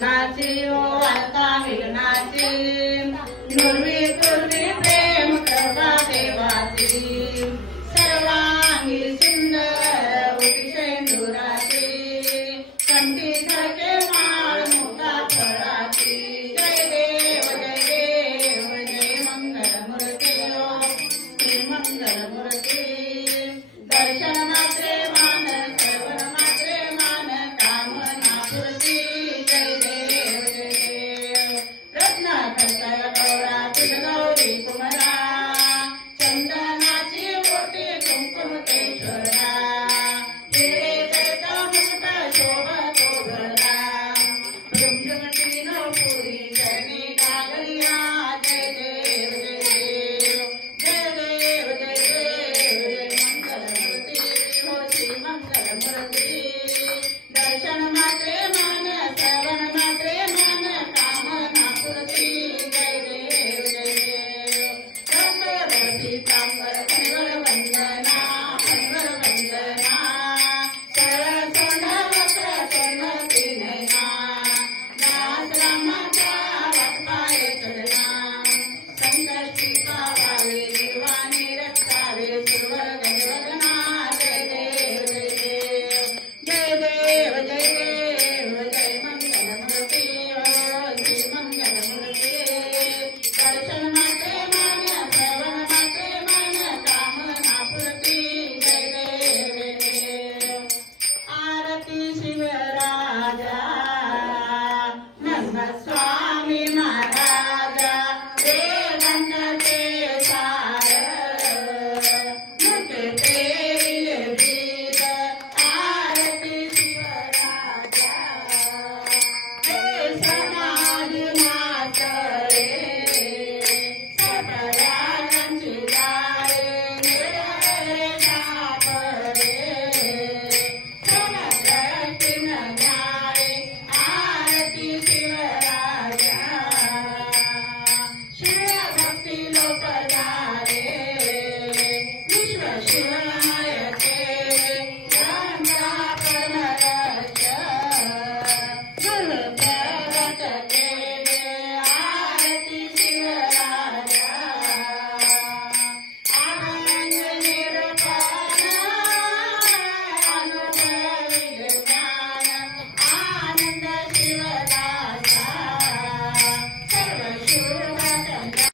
नाची ओ आता मिलनाची नुरवी तुरवी प्रेम कृपा देवाची सर्वांगी सुंदर अतिशय नुराची कंठी धके माळ मुका फळाची जय देव जय मंगल मूर्ती ओ श्री मंगल मूर्ती दर्शन मात्रे मान श्रवण मात्रे मान कामना पूर्ती जय देव रत्नाकरताय गौरा तुझगौरी कुमरा चंदनाची मोठी कुंकुमकेश्वरा हिरे करता मुक्त शोभतो घरा झुमझुमतीनो पुरी चरणी लागलिया जय देव जय देव मंगलमूर्ती हो श्री मंगलमूर्ती दर्शन मात्रे मान श्रवण मात्रे मान कामना पूर्ती जय देव रंगवती तांबर कणवर वंदना सरळ सोंड वक्र सोनती नयना दास रामाचा वाटपाय चलना संकष्टी पावावे निर्वाणी रक्षावे सुरवर गजवदना जय देव जय मंगलमूर्ती श्री मंगलमूर्ती दर्शन मात्रे मान श्रवण मात्रे मान कामना पूर्ती जय देव आरती शिवराजा स्वामी महाराजा देवंते सार मुझे तेरी गीत आरती शिवराजा समाज मातरे सकळांची दारे निर्भय सापरे